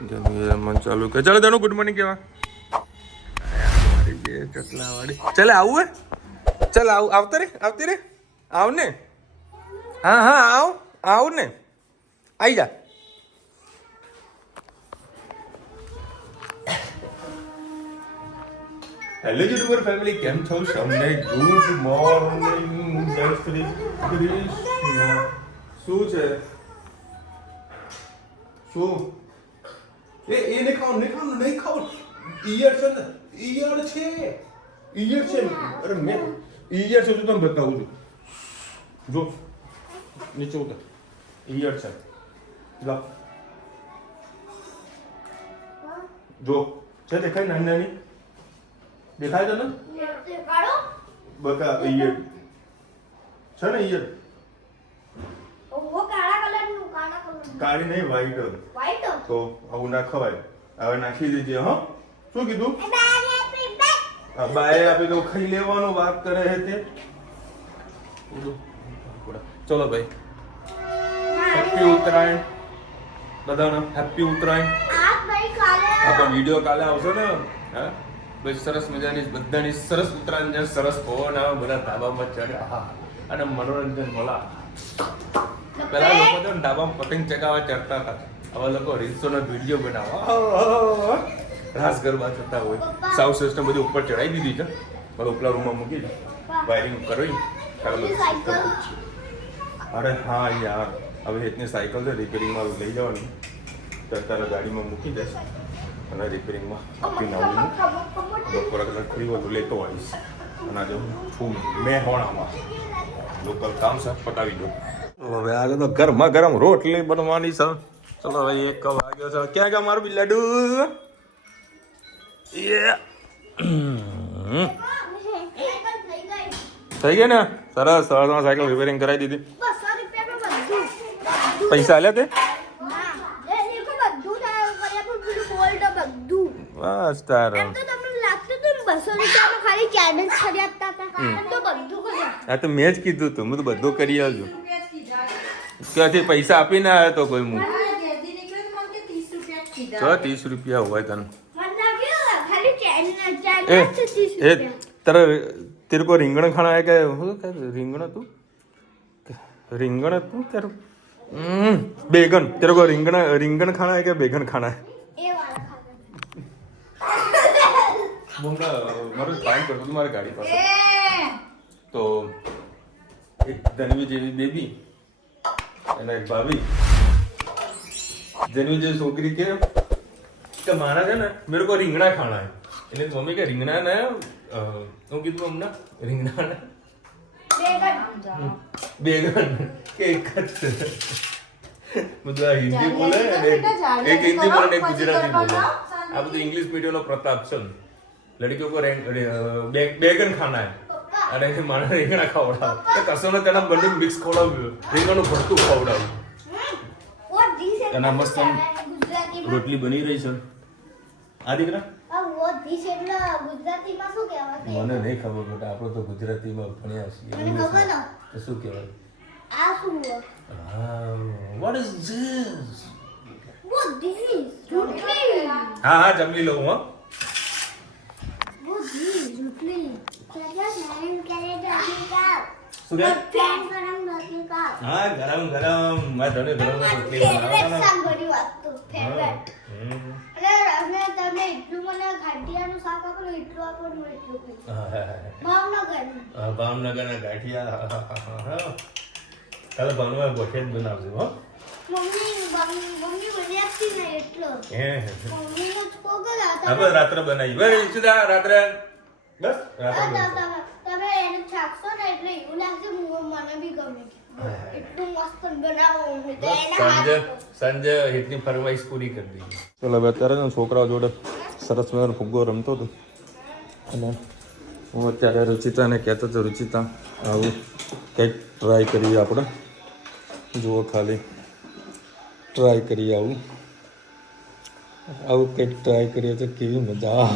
જમી રમવાનું ચાલુ કે ચાલો તને ગુડ મોર્નિંગ કેવા ચટલાવાળી ચાલે આવું હે ચાલ આવતી રે આવ ને હા આવ ને આવી જા હેલો યુટ્યુબર ફેમિલી કેમ છો સૌને ગુડ મોર્નિંગ જય શ્રી કૃષ્ણ શું છે શું એ નહીં ખાવ ઈયર છે ને ઈયર છે અરે મેં ઈયર છે તો તમે બતાવું છું જો નીચે ઉતર ઈયર છે લા જો છે દેખાય નાની નાની દેખાય તને બકા ઈયર છે ને ઈયર કાળી નહીં વ્હાઈટ તો આવું ના ખવાય હવે નાખી દેજે હા શું કીધું બાએ આપી તો ખાઈ લેવાનું વાત કરે છે તે ચલો ભાઈ હેપી ઉત્તરાયણ બધાને હેપી ઉત્તરાયણ આપણો વિડીયો કાલે આવશે ને હા બસ સરસ મજાની બધાની સરસ ઉત્તરાયણ સરસ પવન આવે બધા ધાબામાં ચડે હા અને મનોરંજન મળે પેલા લોકો તો ધાબામાં પતંગ ચગાવવા ચડતા હતા આવા લોકો રીલ્સોનો વિડીયો બનાવવા રાસ ગરબા થતા હોય સાઉન્ડ સિસ્ટમ બધી ઉપર ચડાવી દીધી છે બધા ઉપલા રૂમમાં મૂકી દે વાયરિંગ કરવી અરે હા યાર હવે એટલી સાયકલ છે રિપેરિંગમાં લઈ જવાની તો અત્યારે ગાડીમાં મૂકી દઈશ અને રિપેરિંગમાં આપીને આવું બપોર કલાક ફ્રી વધુ લેતો આવીશ અને આજે છું મેહોણામાં લોકલ કામ છે પતાવી દો હવે આજે તો ગરમા ગરમ રોટલી બનવાની છે ચલો ભાઈ 1 વાગ્યો છે ક્યાં ગયા મારું બિલાડુ થઈ ગઈ ને સરસ સાયકલ રિપેરિંગ કરાવી દીધી પૈસા આલ્યા તે બસ તારે હા તો મેં જ કીધું તું હું તો બધું કરી આવજો ક્યાંથી પૈસા આપીને આવ્યો તો કોઈ હું 30 રૂપિયા હોય તને तेरे को रिंगण खाना है क्या रिंगण तू तेरे बेगन तेरे को रिंगण खाना है क्या बेगन खाना है मारो टाइम कर तुम्हारी गाड़ी पर तो एक धनवी जेवी बेबी एंड एक भाभी धनवी जेवी छोकरी के मारा है ना मेरे को रिंगणा खाना है એટલે મમ્મી કે રીંગણા ને હું કીધું અમને રીંગણા ને બેગન કે એક જ બધું હિન્દી બોલે એક હિન્દી બોલે એક ગુજરાતી બોલે આ બધું ઇંગ્લિશ મીડિયમ નો પ્રતાપ છે લડકીઓ કો બેગન ખાના હે અરે માણસ રીંગણા ખવડાવ તો કસો ને તેના બંને મિક્સ ખવડાવ્યું રીંગણાનું ભરતું ખવડાવ્યું એના મસ્ત રોટલી બની રહી છે આ દીકરા મને નહીં ખબર બેટા આપણે તો ગુજરાતીમાં ભણ્યા છીએ તો શું કહેવાય વોટ ઇઝ ધીસ હા જમી લઉં હો હા ગરમ મેં તને ગરમ રોટલી ભાવનગર ના ગાંઠિયા ભાવનગર ગોઠે જ બનાવજો હો રાત્રે બનાવી બસ રાત્રે સાંજે હિતની ફરમાઈશ પૂરી કરી દીધી ચલો હવે અત્યારે છોકરાઓ જોડે સરસ મજાનો ફુગ્ગો રમતો હતો અને હું અત્યારે રુચિતાને કહેતો હતો રુચિતા આવું કંઈક ટ્રાય કરીએ આપણે જુઓ ખાલી ટ્રાય કરીએ આવું કંઈક ટ્રાય કરીએ તો કેવી મજા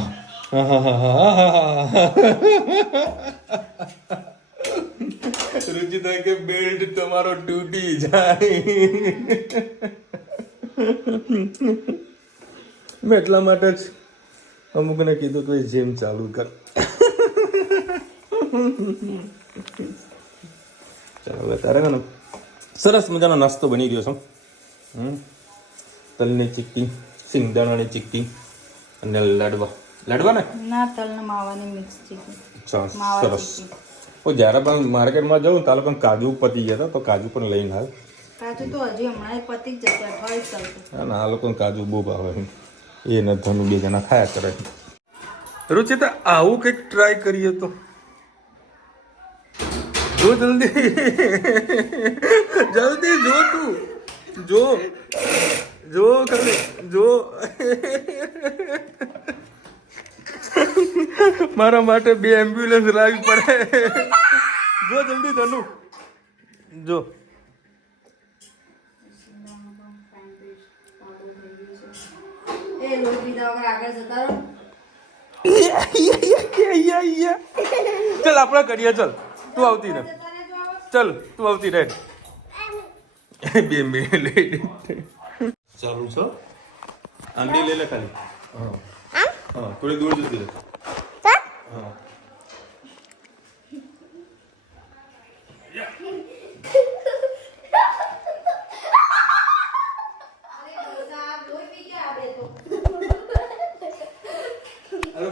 रुचिता के बेल्ट तुम्हारो टूटी जाए મેં એટલા માટે જ અમુકને કીધું કે જીમ ચાલુ કર. ચાલો તારે ને સરસ મજાનો નાસ્તો બની ગયો છે. તલની ચીક્કી, સિંગદાણાની ચીક્કી અને લાડવા ને ના તલના માવાની મિક્સ ચીક્કી. સરસ. જ્યારે પણ માર્કેટમાં જાઉં તારે પણ કાજુ પતી ગયા હતા તો કાજુ પણ લઈને આવે. કાજુ તો હજી હમણાં પતી જ જશે, અઠવાડિયું ચાલશે. હા ને, આ લોકોને કાજુ બહુ ભાવે. એ ને ધનુ 2 જણા ખાયા કરે. રુચિતા આવું કંઈક ટ્રાય કરીએ તો જો જલ્દી જલ્દી જો તું જો ખાલી જો મારા માટે 2 એમ્બ્યુલન્સ લાવવી પડે. જો જલ્દી ધનુ જો. ચલ આપણે કરીએ. ચલ તું આવતી રહે. ચલ તું આવતી રહે. 2 મિનિટ લઈ ચાલુ છો. આંડી લઈ લે ખાલી. હા થોડી દૂર જતી રહે. હા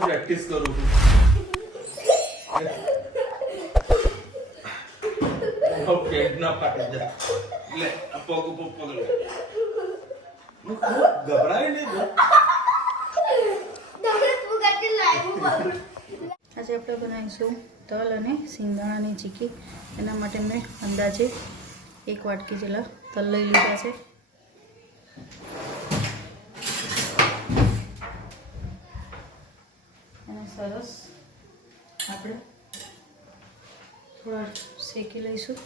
પ્રેક્ટિસ કરું છું. ઓકે ના પાટી જા. લે આ પગ ઉપર પગ લે. ગભરાય નહીં તો. આજે આપણે બનાવીશું તલ અને સિંગદાણાની ચીક્કી. એના માટે મેં અંદાજે 1 વાટકી જેટલા તલ લઈ લીધા છે. અને સરસ આપણે થોડા શેકી લઈશું.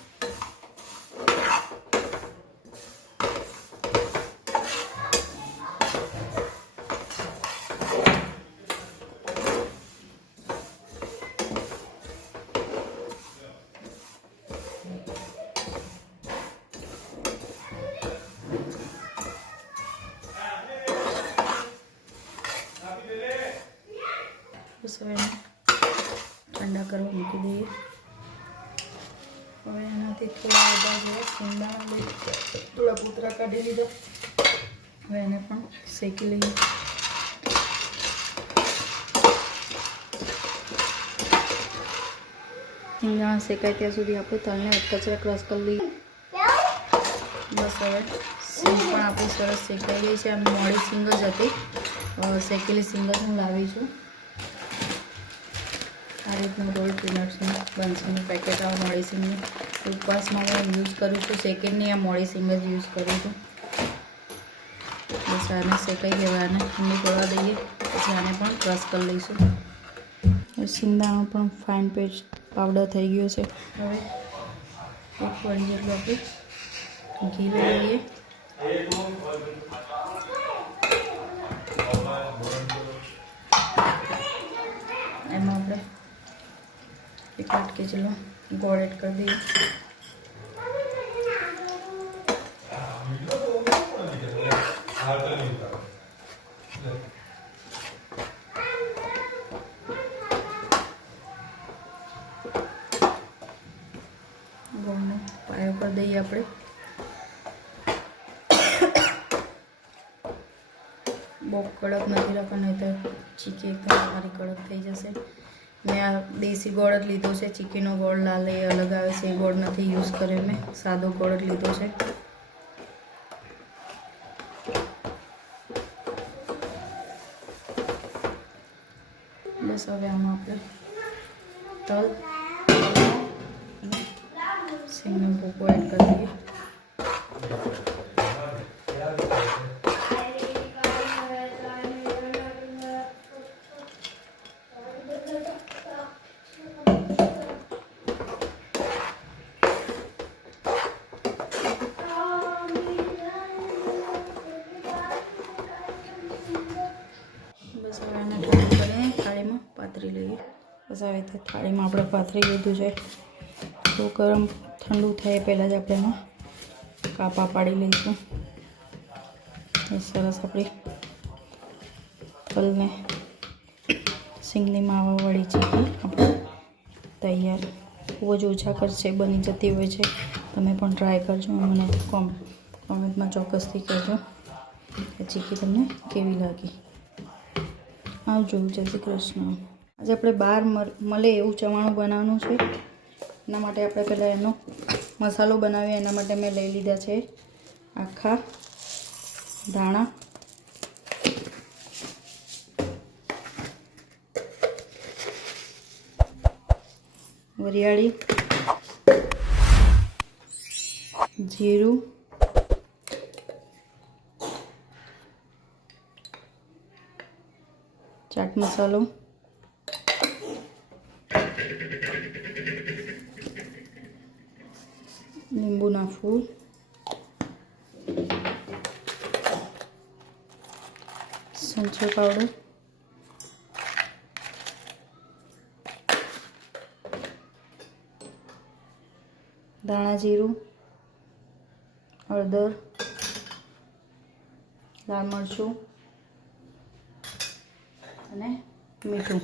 બસ હવે ઠંડા કરવા મૂકી દઈએ. હવે એનાથી થોડા બધા જેવા સિંગદાણા થોડા પૂતરા કાઢી લીધા. હવે એને પણ શેકી લઈએ. સિંગદાણા શેકાય ત્યાં સુધી આપણે તલને કચરા ક્રશ કરી લઈએ. બસ હવે સિંગ પણ આપણી સરસ શેકાઈ ગઈ છે. આમ મોડી સિંગ જ હતી, શેકેલી સિંગ જ હું લાવી છું. આ રીતનું રોલ પીનટ્સનું બંસીનું પેકેટ આવે મોડી સિંગનું. ઉપવાસમાં હું યુઝ કરું છું, શેકેલની આ મોડી સિંગ જ યુઝ કરું છું. બસ આને શેકાઈ ગયા, આને ઠંડી પડવા દઈએ, પછી આને પણ ક્રશ કરી લઈશું. સિંગદાણો પણ ફાઇન પેસ્ટ પાવડર થઈ ગયો છે. હવે 1 વડી જેટલું આપણે ઘી લઈ લઈએ. એમાં આપણે 1 વાટકી જેટલો ગોળ એડ કરી દઈએ. ગોળનો પાયો કરી દઈએ આપણે. બહુ કડક નથી રાખવા, નહીં તો ચીક્કી એકદમ સારી કડક થઈ જશે. મેં આ દેશી ગોળ જ લીધો છે. ચીક્કીનો ગોળ લાલ એ અલગ આવે છે, એ ગોળ નથી યુઝ કર્યો. મેં સાદો ગોળ જ લીધો છે. બસ હવે આમાં આપણે તલ સિંગનો ભૂકો એડ કરી દઈએ. બસ હવે આને ઠંડુ કરીને થાળીમાં પાથરી લઈએ. બસ આવી રીતે થાળીમાં આપણે પાથરી લીધું છે. તો ગરમ ઠંડુ થાય પહેલાં જ આપણે એમાં કાપા પાડી લઈશું. સરસ આપણી રસકલ ને સિંગની માવાવાળી ચીકી આપણે તૈયાર. ખૂબ જ ઓછા ખર્ચે બની જતી હોય છે. તમે પણ ટ્રાય કરજો. મને કોમેન્ટમાં ચોક્કસથી કહેજો કે ચીકી તમને કેવી લાગી. આવજો. જય શ્રી કૃષ્ણ. આજે આપણે બહાર મળે એવું ચવાણું બનાવવાનું છે. એના માટે આપણે પહેલાં એનો મસાલો બનાવીએ. એના માટે મેં લઈ લીધા છે આખા ધાણા, વરિયાળી, જીરું, ચાટ મસાલો, લીંબુના ફૂલ, સંચળ પાવડર, ધાણા જીરું, હળદર, લાલ મરચું અને મીઠું.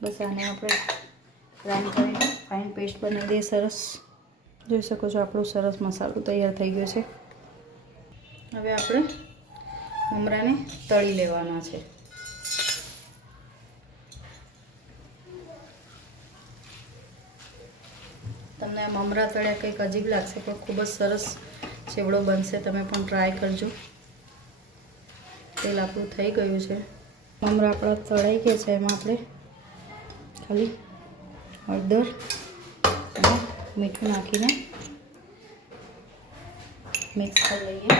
બસ આને આપણે ગ્રાઇન્ડ કરીને ફાઇન પેસ્ટ બનાવી દઈએ. સરસ જોઈ શકો છો આપણો સરસ મસાલો તૈયાર થઈ ગયો છે. હવે આપણે મમરાને તળી લેવાના છે. તમને આ મમરા તળ્યા કંઈક અજીબ લાગશે પણ ખૂબ જ સરસ ચેવડો બનશે. તમે પણ ટ્રાય કરજો. તેલ આપણું થઈ ગયું છે. મમરા આપણા તળાઈ ગયા છે. એમાં આપણે ખાલી હળદર અને મીઠું નાખીને મિક્સ કરી લઈએ.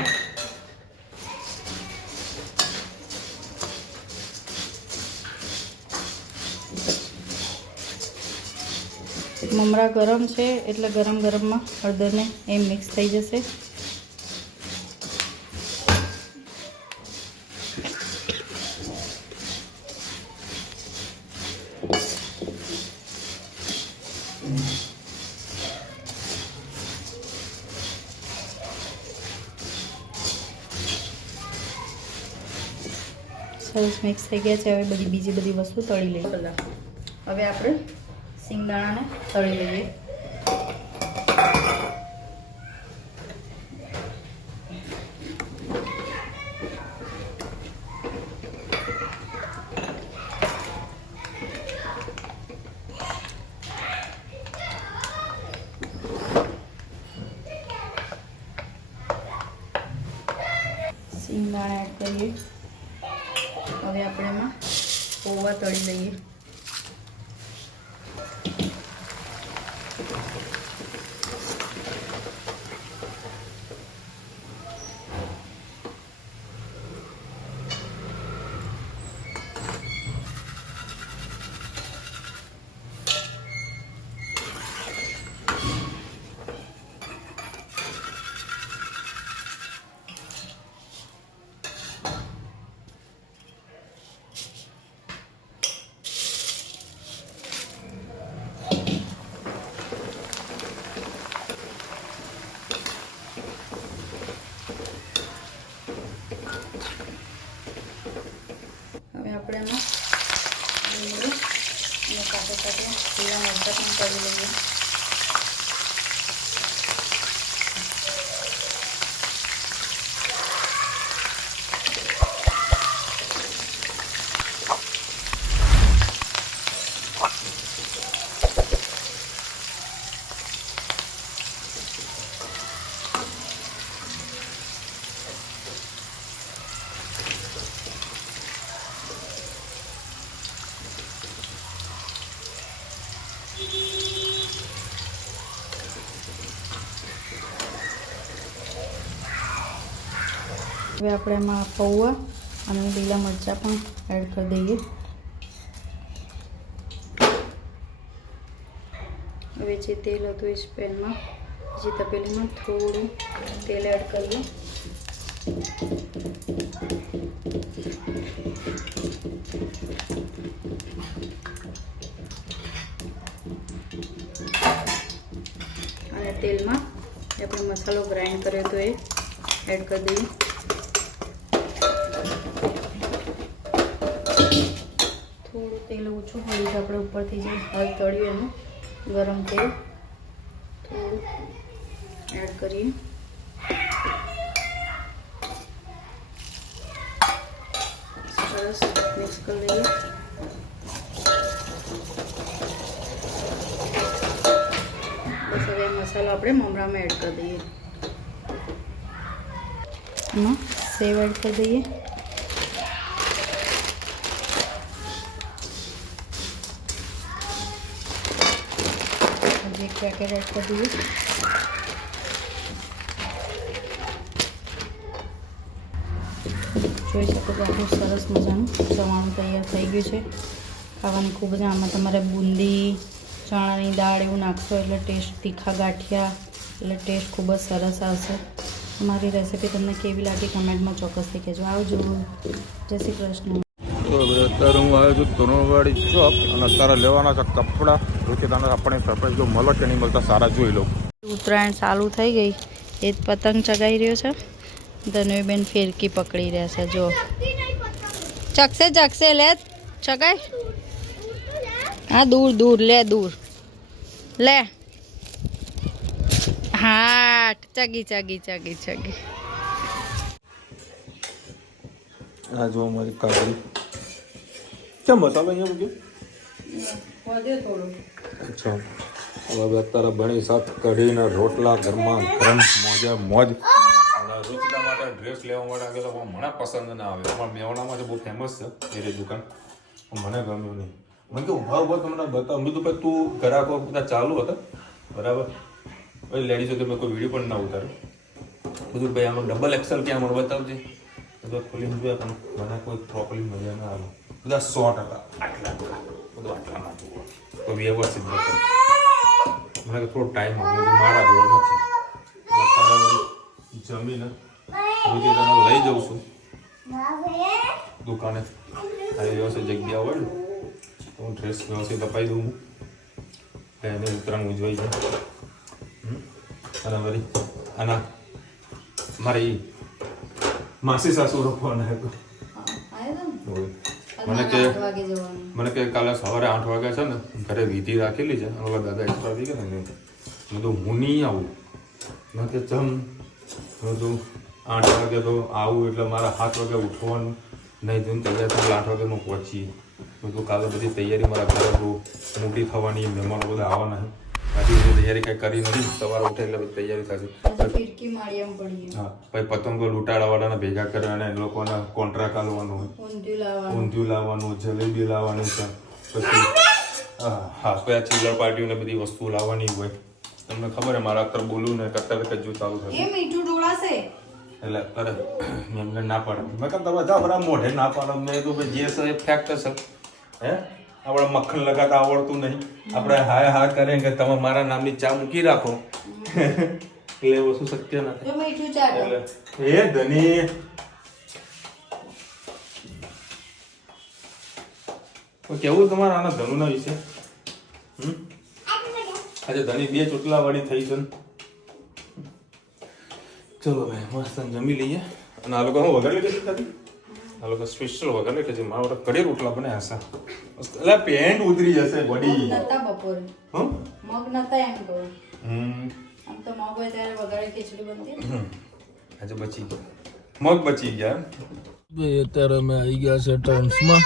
મમરા ગરમ છે એટલે ગરમમાં હળદરને એમ મિક્સ થઈ જશે. સરસ મિક્સ થઈ ગયા છે. હવે બીજી બધી વસ્તુ તળી લઈએ. હવે આપણે સિંગદાણાને તળી લઈએ. સિંગદાણા એડ કરીએ. હવે આપણે એમાં પૌવા તળી લઈએ. હવે આપણે એમાં લીમડો અને સાથે લીલા મરચાં પણ તળી લઈએ. હવે આપણે એમાં પૌવા અને લીલા મરચાં પણ એડ કરી દઈએ. હવે જે તેલ હતું એ જ પેનમાં જે તપેલીમાં થોડું તેલ એડ કરીએ. અને તેલમાં આપણે મસાલો ગ્રાઇન્ડ કર્યો હતો એ એડ કરી દઈએ. થોડું તેલ ઓછું હોય તો આપણે ઉપરથી જે હળ તળ્યું એનું ગરમ તેલ થોડું એડ કરીએ. સરસ મિક્સ કરી લઈએ. બસ હવે મસાલો આપણે મમરામાં એડ કરી દઈએ. એમાં સેવ એડ કરી દઈએ. એક પેકેટ એડ કરી દઈએ. જોઈ શકો છો આપણું સરસ મજાનું ચવાણું તૈયાર થઈ ગયું છે. ખાવાની ખૂબ જ આમાં તમારે બુંદી ચણાની દાળ એવું નાખશો એટલે ટેસ્ટ તીખા ગાંઠિયા એટલે ટેસ્ટ ખૂબ જ સરસ આવશે. મારી રેસીપી તમને કેવી લાગી કમેન્ટમાં ચોક્કસથી કહેજો. આવજો. જય શ્રી કૃષ્ણ. તો અત્યારે હું આવ્યો છું તોરણવાડી ચોક અને અત્યારે લેવાના છે કપડાં. જોકે તને આપણે સરપ્રાઈઝ જો મળે કે નહીં મળતા સારા જોઈ લો. ઉત્તરાયણ ચાલુ થઈ ગઈ એ જ પતંગ ચગાવી રહ્યો છે. ધનુબેન ફિરકી પકડી રહ્યા છે. જો ચકશે લે ચગાય. હા દૂર દૂર લે દૂર લે. હા ચગી. આ જો અમારી કાકડી કેમ મસાલો અહીંયા મૂક્યો. અચ્છા હવે અત્યારે બની શાક કઢીને રોટલા ઘરમાં ગરમ મોજ. રૂચિકા માટે ડ્રેસ લેવા માટે આવ્યો તો મને પસંદ ના આવે. પણ મેવાડામાં બહુ ફેમસ છે એ દુકાન. મને ગમ્યું નહીં. મને કે ઉભા તમને બતાવ. મેં તો ભાઈ તું ઘરાકો બધા ચાલુ હતા બરાબર. ભાઈ લેડીઝો તો મેં કોઈ વિડીયો પણ ના ઉતાર્યો. બધું ભાઈ આમાં ડબલ એક્સેલ ક્યાં મને બતાવજે. બધું ખોલીને જોયા પણ મને કોઈ પ્રોપરલી મજા ના આવે. બધા 100 ટકા આટલા બધું આટલામાં જુઓ તો વ્યવસ્થિત નથી. મને થોડો ટાઈમ આવે મારા જોડે નથી. જમીને રોજે તને લઈ જાઉં છું દુકાને. આ વ્યવસ્થિત જગ્યા હોય ને તો હું ડ્રેસ વ્યવસ્થિત અપાઈ દઉં. એને ઉત્તરાયણ ઉજવાઈ જાય. અને વળી આના મારી માસી સાસુ રોકવાના હતું. મને કે કાલે સવારે 8 વાગે છે ને ઘરે વિધિ રાખેલી છે. હવે દાદા એક્સ્ટ્રા થઈ ગયા ને મેં તો હું નહીં આવું. મેં કે ચમ બધું 8 વાગે તો આવું એટલે મારા 7 વાગે ઉઠવાનું નહીં થઈને તૈયાર થાય 8 વાગે હું પહોંચી. બધું કાલે બધી તૈયારી મારા ઘરે બહુ મોટી થવાની. મહેમાનો બધા આવવાના છે. હજી બધી તૈયારી કંઈ કરી નથી. સવારે ઉઠે એટલે બધી તૈયારી થશે. હા પછી પતંગો લૂંટાડાવાળાને ભેગા કરવાના એ લોકોને કોન્ટ્રાક્ટ આલવાનું હોય. ઊંધિયું લાવવાનું જલેબી લાવવાની છે. પછી હા પછી ચીલર પાર્ટીઓને બધી વસ્તુ લાવવાની હોય. તમને ખબર છે મારા અત્યારે બોલું ને અત્યારે કજુ ચાલુ થશે એટલે અરે એમને ના પાડે. મેં કહું તમે જાઓ બરાબર મોઢે ના પાડો. મેં તો જે છે એ ફેક્ટ છે. હે આપણે મક્ખન લગાતા આવડતું નહીં. આપણે હા કરે કે તમે મારા નામની ચા મૂકી રાખો એટલે એ વસ્તુ શક્ય નથી. એટલે એ ધની કેવું તમારે આના ધનુના વિશે. આજે ધની 2 ચોટલા વાળી થઈ છે. ચલો ભાઈ મસ્ત જમી લઈએ. અને આ લોકો વગાડી લીધી ખાલી. આ લોકો સ્પેશિયલ વગાડે કે જે મારા વડે કડી રોટલા બને હશે. એટલે પેન્ટ ઉતરી જશે બોડી. બપોરે મગ નતા એમ કહું. આમ તો મગ હોય ત્યારે વગાડે ખીચડી બનતી. આજે બચી ગયા મગ બચી ગયા. અત્યારે અમે આવી ગયા છે ટ્રાન્સમાં.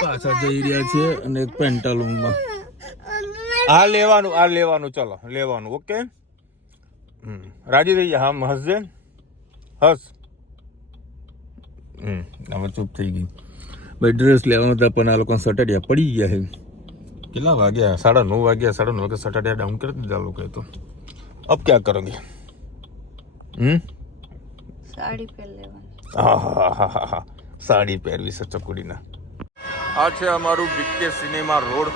પાછા જઈ રહ્યા છીએ અને એક પેન્ટાલુનમાં. આ લેવાનું ચલો લેવાનું. ઓકે રાજી થઈ ગયા. હા હસજે હસ. હવે ચૂપ થઈ ગઈ ભાઈ. ડ્રેસ લેવાનું હતા પણ આ લોકો સટડિયા પડી ગયા છે. કેટલા વાગ્યા? 9:30 વાગ્યા. 9:30 વાગે સટડિયા ડાઉન કરી દીધા લોકોએ. તો અબ ક્યાં કરોગે? સાડી પહેર લેવાની. હા સાડી પહેરવી છે ચકુડીના. આ છે અમારું બીકે સિનેમા રોડ.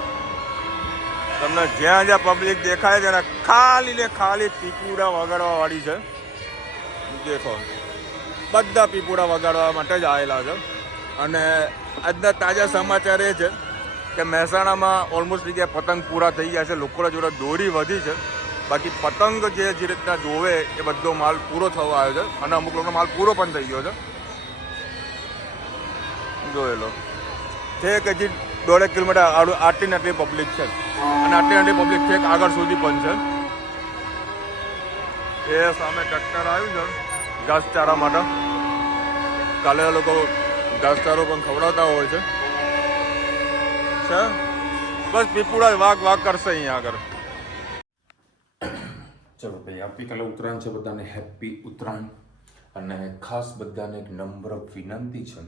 તમને જ્યાં જ્યાં પબ્લિક દેખાય છે ખાલી ને ખાલી પીપુડા વગાડવા વાળી છે. દેખો બધા પીપુડા વગાડવા માટે જ આવેલા છે. અને આજના તાજા સમાચાર એ છે કે મહેસાણામાં ઓલમોસ્ટ જગ્યાએ પતંગ પૂરા થઈ ગયા છે. લોકોના જોડે દોરી વધી છે. બાકી પતંગ જે રીતના જોવે એ બધો માલ પૂરો થવા આવ્યો છે અને અમુક લોકોનો માલ પૂરો પણ થઈ ગયો છે. જોયેલો છે કે હજી 1.5 કિલોમીટર આટલી ને આટલી પબ્લિક છે અને આટલી આટલી પબ્લિક છે આગળ સુધી પણ છે. એ સામે ટ્રેક્ટર આવ્યું છે ઘાસચારા માટે. કાલે લોકો ઘાસચારો પણ ખવડાવતા હોય છે. બસ પીપુડા વાગ કરશે અહીંયા આગળ. ચલો ભાઈ, આવતીકાલે ઉત્તરાયણ છે, બધાને હેપી ઉત્તરાયણ. અને ખાસ બધાને એક નમ્ર વિનંતી છે,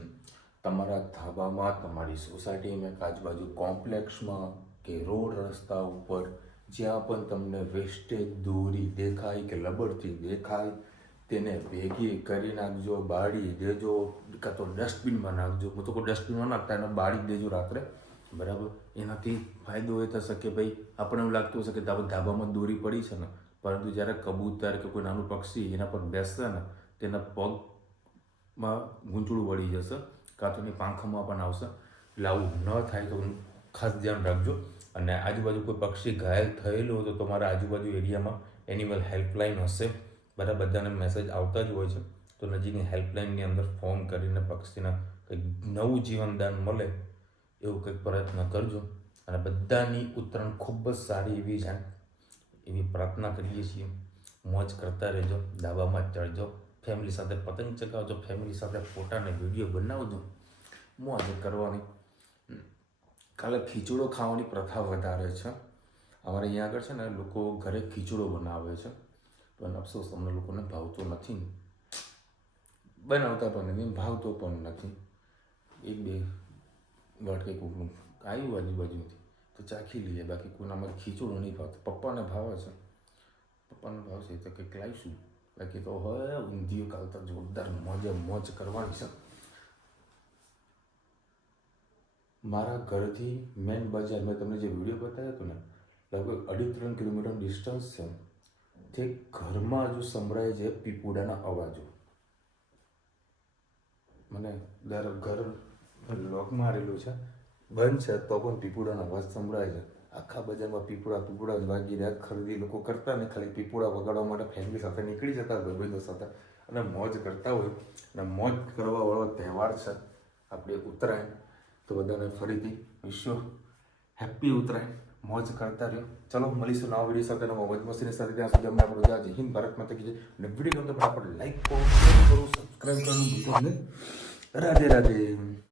તમારા ધાબામાં, તમારી સોસાયટીમાં, આજુબાજુ કોમ્પ્લેક્સમાં કે રોડ રસ્તા ઉપર જ્યાં પણ તમને વેસ્ટેજ દોરી દેખાય કે લબડથી દેખાય તેને ભેગી કરી નાખજો, બાળી દેજો, કાં તો ડસ્ટબિનમાં નાખજો. હું તો કોઈ ડસ્ટબિનમાં નાખતા એને બાળી દેજો રાત્રે, બરાબર. એનાથી ફાયદો એ થશે કે ભાઈ આપણે એવું લાગતું હશે કે ધાબામાં દોરી પડી છે ને, પરંતુ જ્યારે કબૂતર કે કોઈ નાનું પક્ષી એના પર બેસશે ને તેના પગમાં ગૂંચળું વળી જશે, કાં તો એની પાંખમાં પણ આવશે. એટલે આવું ન થાય તો ખાસ ધ્યાન રાખજો. અને આજુબાજુ કોઈ પક્ષી ઘાયલ થયેલું હોય તો તમારા આજુબાજુ એરિયામાં એનિમલ હેલ્પલાઇન હશે, બરાબર. બધાને મેસેજ આવતા જ હોય છે, તો નજીકની હેલ્પલાઇનની અંદર ફોન કરીને પક્ષીને કંઈક નવું જીવનદાન મળે એવું કંઈક પ્રયત્ન કરજો. અને બધાની ઉત્તરાયણ ખૂબ જ સારી એવી જાય એવી પ્રાર્થના કરીએ છીએ. મોજ કરતા રહેજો, ધાબામાં ચડજો, ફેમિલી સાથે પતંગ ચગાવજો, ફેમિલી સાથે ફોટા અને વિડીયો બનાવજો, મોજ કરવાની. કાલે ખીચડો ખાવાની પ્રથા વધારે છે અમારે અહીંયા આગળ છે ને. લોકો ઘરે ખીચડો બનાવે છે, પણ અફસોસ તમને લોકોને ભાવતો નથી, બનાવતા પણ નથી, ભાવતો પણ નથી. 1-2 વાટકે કોકનું આવ્યું આજુબાજુથી તો ચાખી લઈએ, બાકી કોઈનામાં ખીચડો નહીં ભાવતો. પપ્પાને ભાવે છે, પપ્પાને ભાવશે તો કંઈક લાવીશું, બાકી તો હવે ઊંધિયું કાલ તો જોરદાર મોજ કરવાની છે. મારા ઘરથી મેન બજાર મેં તમને જે વિડીયો બતાવ્યો હતો ને, લગભગ 2.5-3 કિલોમીટર ડિસ્ટન્સ છે. તે ઘરમાં હજુ સંભળાય છે પીપુડાના અવાજો. મને ઘર લોક મારેલું છે, બંધ છે, તો પણ પીપુડાનો અવાજ સંભળાય છે. આખા બજારમાં પીપુડા જ વાગી રહ્યા. ખરીદી લોકો કરતા ને ખાલી પીપુડા વગાડવા માટે ફેમિલી સાથે નીકળી જતા, ભાઈબંધો સાથે, અને મોજ કરતા હોય. અને મોજ કરવાવાળો તહેવાર છે આપણે ઉત્તરાયણ. તો બધાને ફરીથી વિશ્વ હેપી ઉત્તરાયણ. મોજ કરતા રહ્યો. ચલો મળીશું નવા વિડીયો સાથે, નવા મોજ મસ્તીની સાથે. ત્યાં સુધી અમને આપણો જય હિન્દ, ભારત માતા કી જય. અને વિડીયો ગમતો આપણે લાઈક કરો, સબસ્ક્રાઈબ કરવાનું ભૂલતા નહીં. રાધે રાધે.